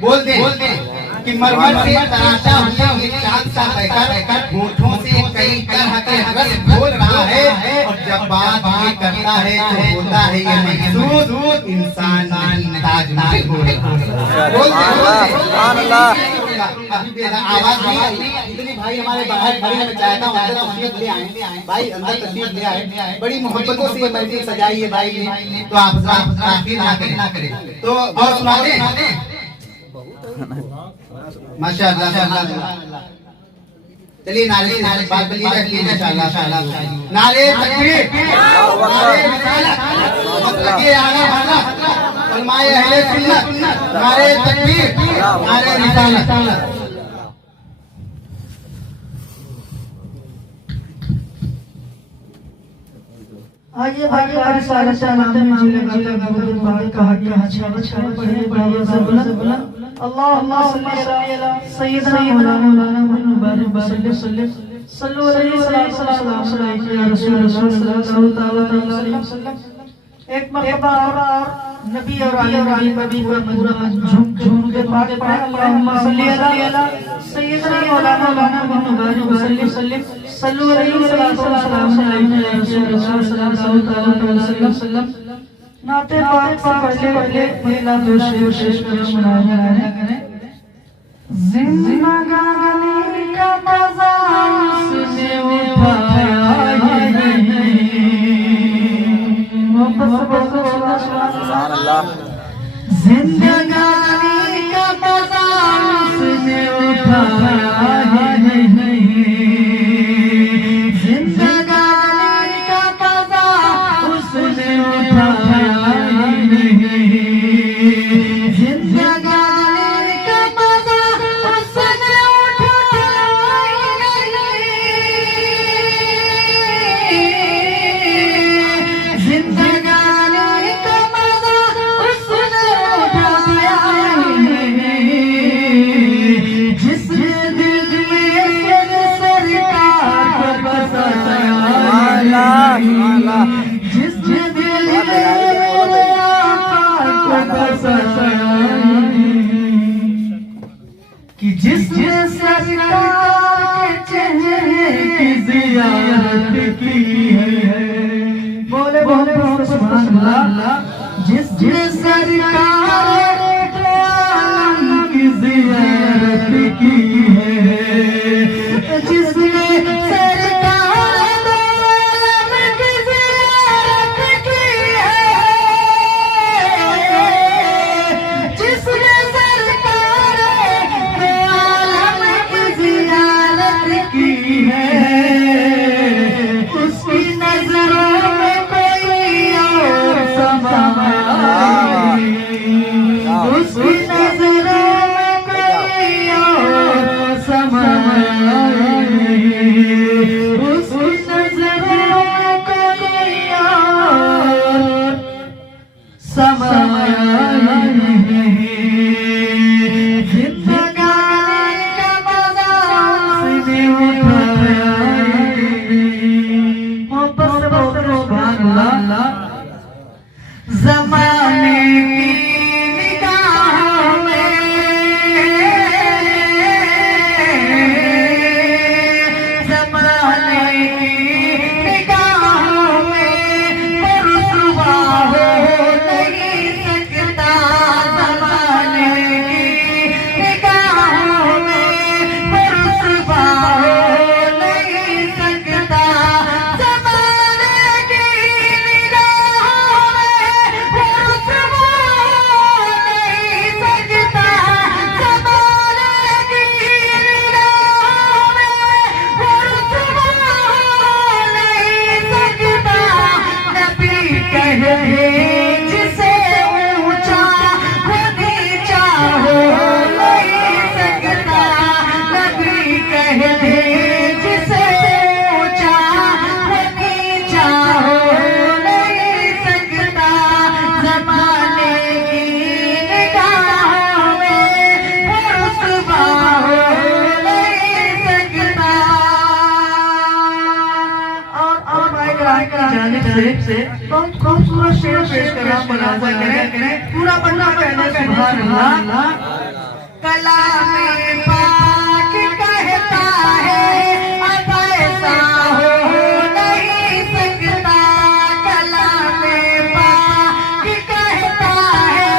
बोल दे कि मरमर से तराशा हुआ ये चांद सा रहकर होठों से कई तरह के रस बोल रहा है, और जब बात ये करता है तो होता है ये महसूस इंसान ताजमहल हो रहा है। बोल दे आवाज नहीं आई। इतनी भाई हमारे बाहर खड़े हैं, मैं चाहता हूँ अंदर तशरीफ ले आए भाई, अंदर तशरीफ ले आए। बड़ी मोहब्बतों से महफिल सजाई है भाई ने, तो आप ताखीर ना करें। तो और सुना दे माशाअल्लाह। चलिए नारे बात करिए इंशाअल्लाह। नारे तकबीर, नारे रिसालत, मतलब ये आना वाला उलमाए अहले सुन्नत, नारे तकबीर, नारे रिसालत। आइए भाई सारा नाम में जिले बात कहा गया अच्छा पढ़े भाई से बोला अल्लाह अल्लाह सय्यदना मौलाना मुबारक सल्लल्लाहु अलैहि वसल्लम। एक मरतबा और नबी और आली नबी का पूरा झूम के पाक पढ़े अल्लाहुम्मा सल्ली अला सय्यदना मौलाना मुबारक सल्लल्लाहु अलैहि वसल्लम। नाते पाक से पहले पहला दो शेर मनाया करें। जिंदगानी का मजा उसने उठाया जिंदगानी का मजा उसने उठाया जिंदगानी का मजा उसने उठाया जिंदगानी का मजा उसने जिसने सरकार के चेहरे की ज़ियारत की है। बोले सुभान अल्लाह। जिसने सरकार के आलम की ज़ियारत की है, जिसने सरकार आलम की ज़ियारत की है, जिसने सरकार उसकी नजरों में कोई और समा उसकी नजरों में कोई और समा उसकी नजरों में कोई और समा ज़माने की निगाहों में ज़माने की निगाहों में रुसवा हो नहीं सकता। ज़माने की निगाहों में रुसवा हो नहीं सकता। ज़माने की जिसे ऊंचा वो नीचा हो नहीं सकता। नबी कह दे जिसे ऊंचा वो नीचा हो नहीं सकता। ज़माने की निगाहों में रुसवा हो नहीं सकता। और भाई जानिब से बहुत खूबसूरत शेर पेश करना मुनाज़ा करें। पूरा पढ़ना पहले सुभान अल्लाह। कलाम पाक कहता है अब ऐसा हो नहीं सकता। कलाम पाक कहता है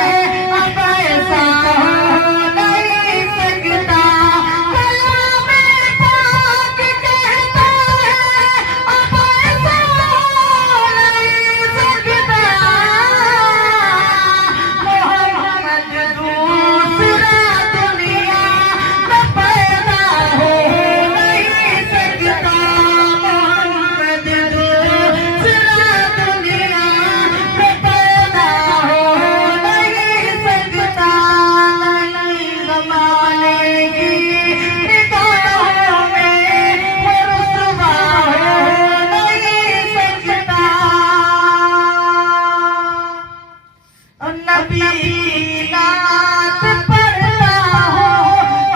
अब ऐसा हो नहीं सकता। कलाम पाक कहता है अब ऐसा हो नहीं सकता। मोहम्मद दूसरा दुनिया में पैदा हो नहीं सकता। मोहम्मद दूसरा दुनिया में पैदा हो नहीं सकता। नहीं ज़माने की निगाहों में वो रुसवा हो नहीं सकता। नबी नात पढ़ता हो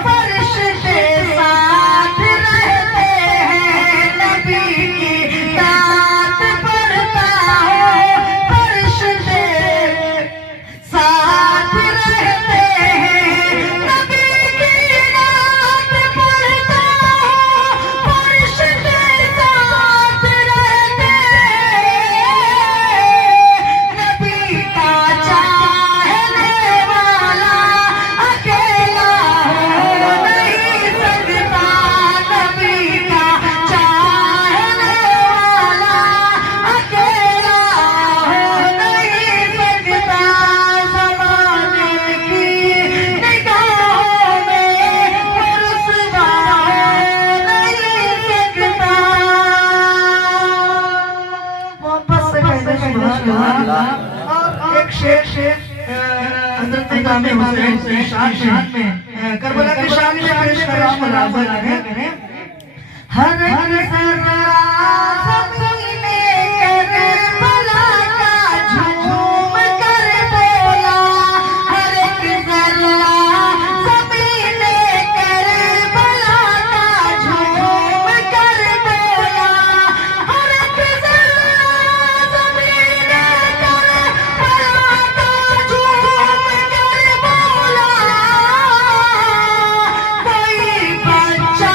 फरिश्ते साथ रहते हैं। नबी की नात पढ़ता हो फरिश्ते साथ रहते हैं। नबी की नात पढ़ता हो फरिश्ते साथ रहते हैं। नबी का चाहने वाला अकेला हो नहीं सकता। नबी का चाहने वाला अकेला हो नहीं सकता। ज़माने की निगाहों में वो रुसवा हो नहीं सकता। वापस से कहते हैं सुभान अल्लाह। और एक शेर हज़रत इमाम हुसैन की शान में करबला की शान में पेश करें। हर ज़रा ज़मीने करबला का झूम कर बोला। हर एक ज़रा ज़मीने करबला का झूम कर बोला। हर एक ज़रा ज़मीने करबला का झूम कर बोला। कोई बच्चा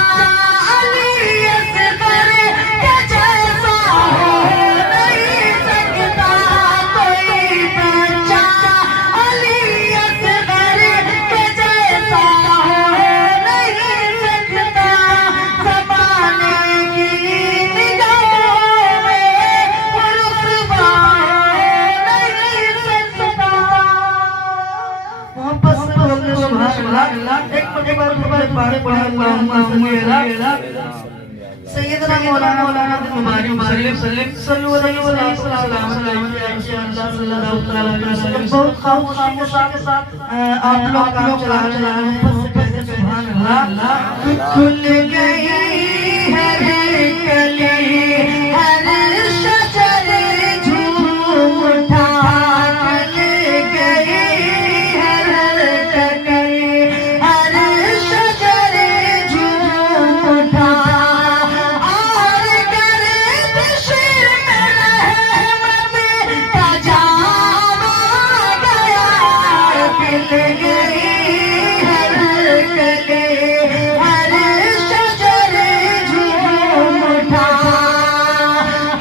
अली असगर के जैसा हो नहीं सकता। कोई बच्चा अली असगर के जैसा हो नहीं सकता। ज़माने की निगाहों में वो रुसवा हो नहीं सकता। वापस से बोलते सुभान अल्लाह। एक मजे बार पारे पढ़ा सैयदना मौलाना मुबारक सल्लल्लाहु अलैहि वसल्लम बहुत खामोशी के साथ आप लोग काम चला रहे हैं। सुभान अल्लाह। खुल गई हर कली हर शजर झूम उठा। खुल गई हर कली हर शजर झूम उठा। और गर्दिश में रहमत का जामा गया। खिल गई हर कली हर शजर झूम उठा।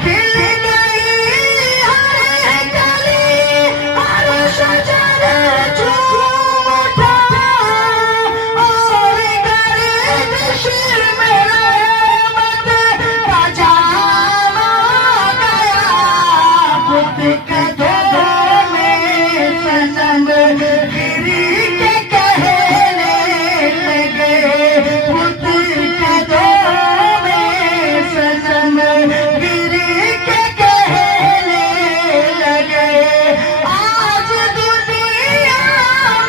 खिल गई हर कली हर शजर झूम उठा। और गर्दिश में रहमत का जामा गया। खुद कदमों में सनम गिरी के कहने लगे। खुद कदमों में सनम गिरी के कहने लगे। आज दुनिया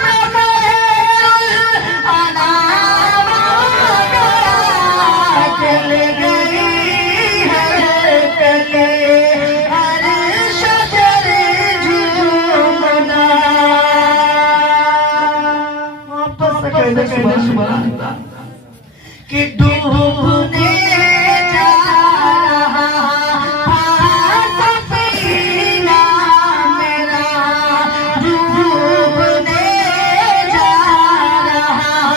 में खैरुल अनाम आ गया। चल गई हर कली हर शजर झूमना। वापस से कहते सुभान अल्लाह कि डूबने जा रहा था सफीना मेरा। डूबने जा रहा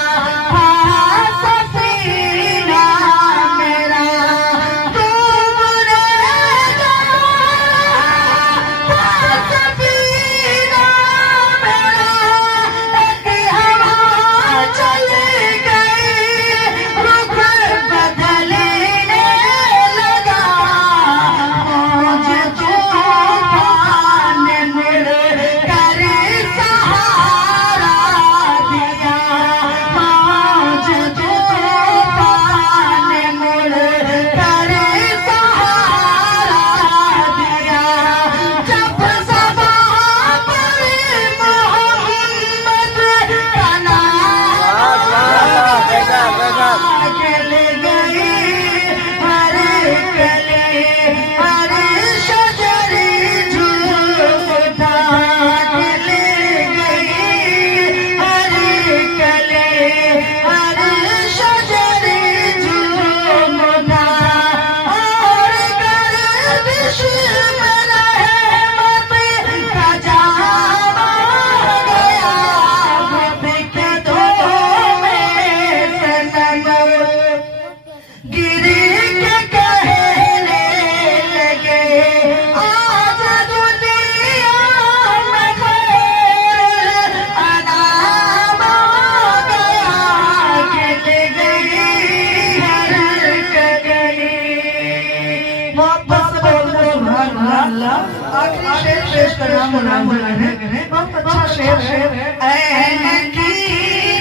पेश करना मुलाजा करें। बहुत अच्छा शेर है। ऐन की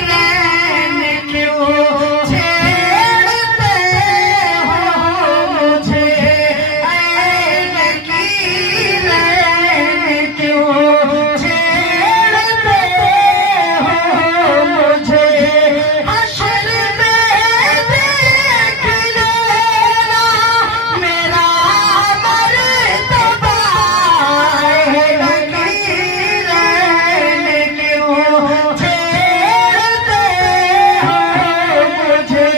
रैन क्यों छेड़ते हो मुझे, ऐन की रैन क्यों छेड़ते हो मुझे, हश्र में देख लेना मेरा मर्तबा, ऐन की रैन क्यों छेड़ते हो मुझे,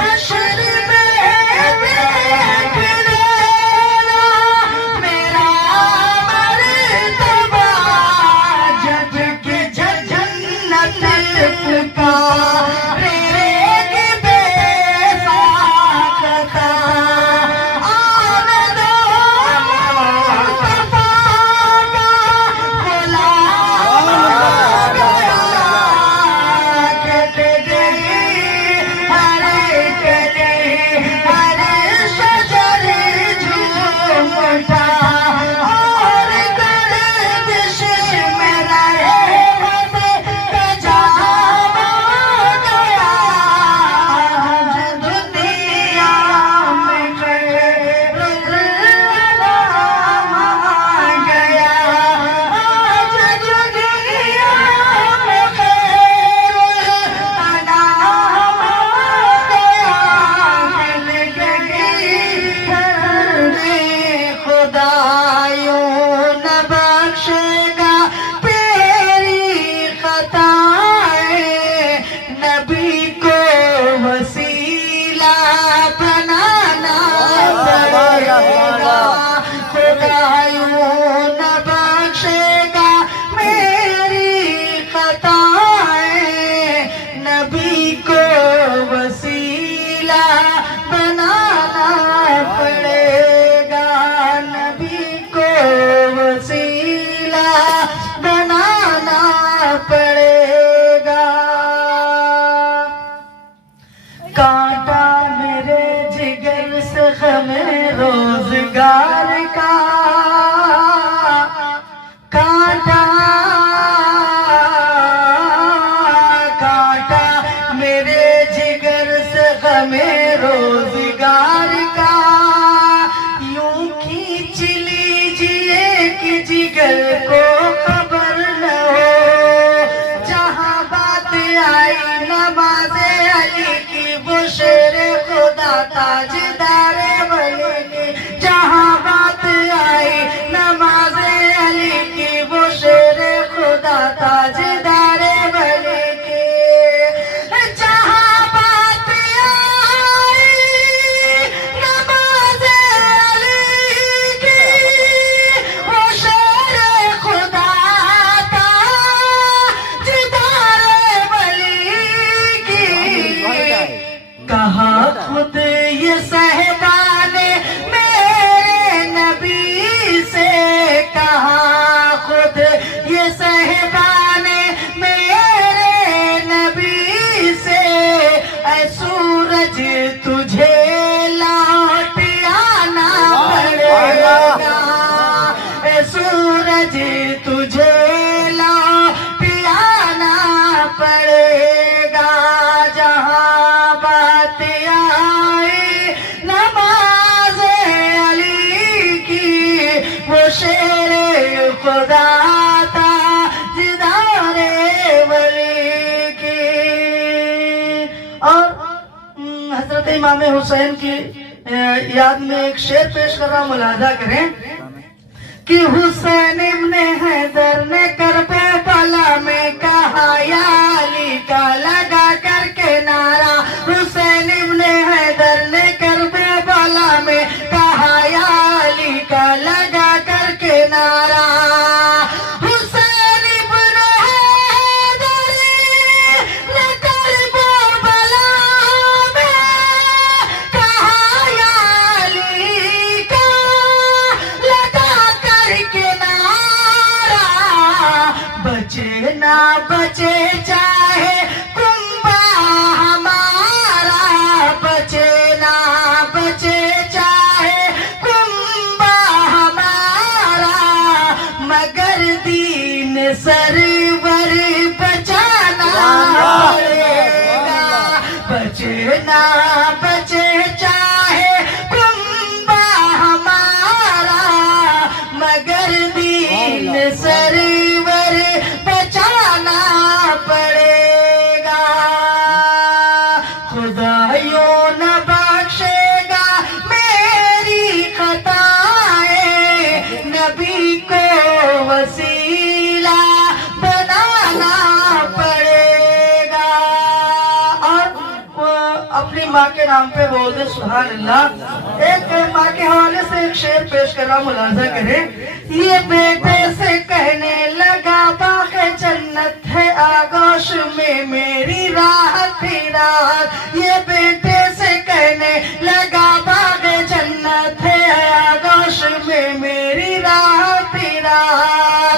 हश्र में देख लेना मेरा मर्तबा, जब कि जन्नत पुकारेगी बेसाख्ता, आने दो मुस्तफा का गुलाम आ गया, कहते गई हर शजर झूम उठा, और गर्दिश में रहमत का जाम आ गया, दुनिया में खैरुल अनाम आ गया, आज दुनिया में खैरुल अनाम आ गया, मिल गई धरती खुदायों न बख्शेगा तेरी खताएं, नबी को वसीला बनाना पड़ेगा, खुदायों न बख्शेगा मेरी खताएं, नबी को वसीला बनाना पड़ेगा, नबी को वसीला बनाना पड़ेगा। कांटा मेरे जिगर से हमें रोजगार का, कांटा कांटा मेरे जिगर से हमें रोजगार का, यूं खींच लीजिए कि जिगर को खबर न हो, जहाँ बात आई नमाज़े अली की वो शेर खुदा ताजदारे वली की, जहाँ बात आई नमाज़े अली की वो शेर खुदा ताजदारे वली की, जहाँ बात आई नमाज़े अली की वो शेर खुदा ताजदारे वली की, कहा खुद ये सहबाने मेरे नबी से, कहा खुद ये सहबाने मेरे नबी से, ऐ सूरज तुझे लौट आना पड़ेगा, ऐ सूरज तुझे लौट आना पड़ेगा, जहाँ बात आई नमाज़े अली की वो शेर खुदा ताजदारे वली की। और हजरत इमाम हुसैन की याद में एक शेर पेश कर रहा हूं, मुलाजा करें कि हुसैन इब्ने हैदर ने करबला में कहा या अली का लगा करके नारा, हुसैन इब्ने हैदर ने करबला में कहा या अली का लगा करके नारा, हुसैन इब्ने हैदर ने करबला में कहा या अली का लगा करके नारा, बचे ना बचे चाहे ना बचे चाहे कुंबा हमारा, मगर दीन सरवर बचाना पड़ेगा। खुदा यूं न बख्शेगा मेरी खताएं, नबी को वसीला बनाना पड़ेगा। और वो अपनी माँ के नाम पे बोल दे सुभान अल्लाह। एक माँ के हवाले से एक शेर पेश कर रहा, मुलाजा करें। ये बेटे से कहने लगा बाग़े जन्नत है आगोश में मेरी राहत ही राहत। ये बेटे से कहने लगा बाग़े जन्नत है आगोश में मेरी राहत ही राहत।